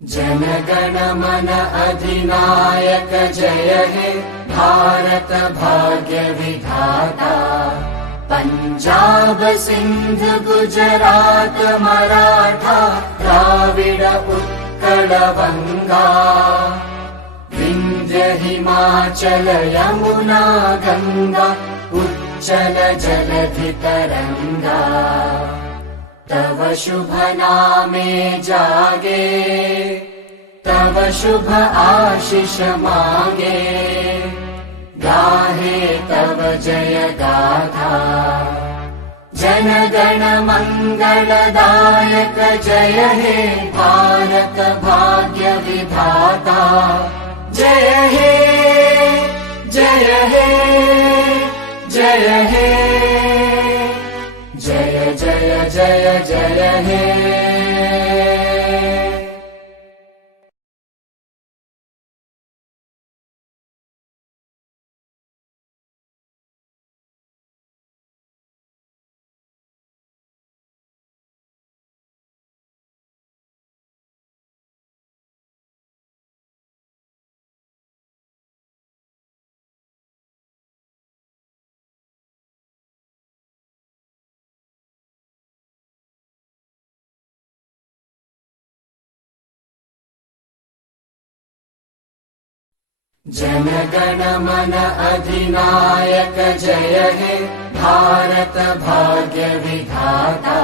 जन गण मन अधिनायक जय हे भारत भाग्य विधाता। पंजाब सिंध गुजरात मराठा द्राविड उत्कल बंगा। विंध्य हिमाचल यमुना गंगा उच्चल जलधि तरंगा। तव शुभ नामे जागे तव शुभ आशीष मांगे। गाहे तव जय गाथा जन गण मंगलदायक जय हे भारत भाग्य विधाता। जय हे जय हे जय हे जय जय जय जय हे। जन गण मन अधिनायक जय हे भारत भाग्य विधाता।